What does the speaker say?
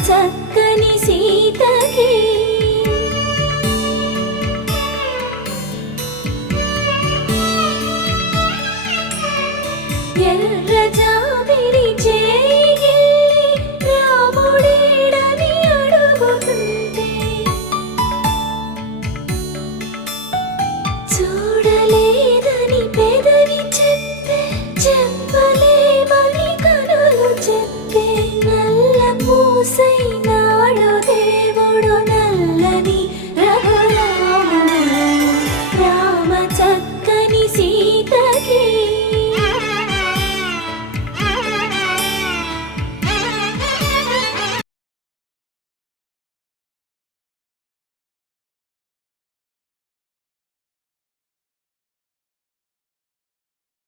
చక్కని సీతకి ఎర్ర జాబిలి చేయి రాముడేడని అడుగుతుంటే చూడలేదని పెదవి చెప్పే చెప్పలేమని కనులు చెప్పే నల్ల పూస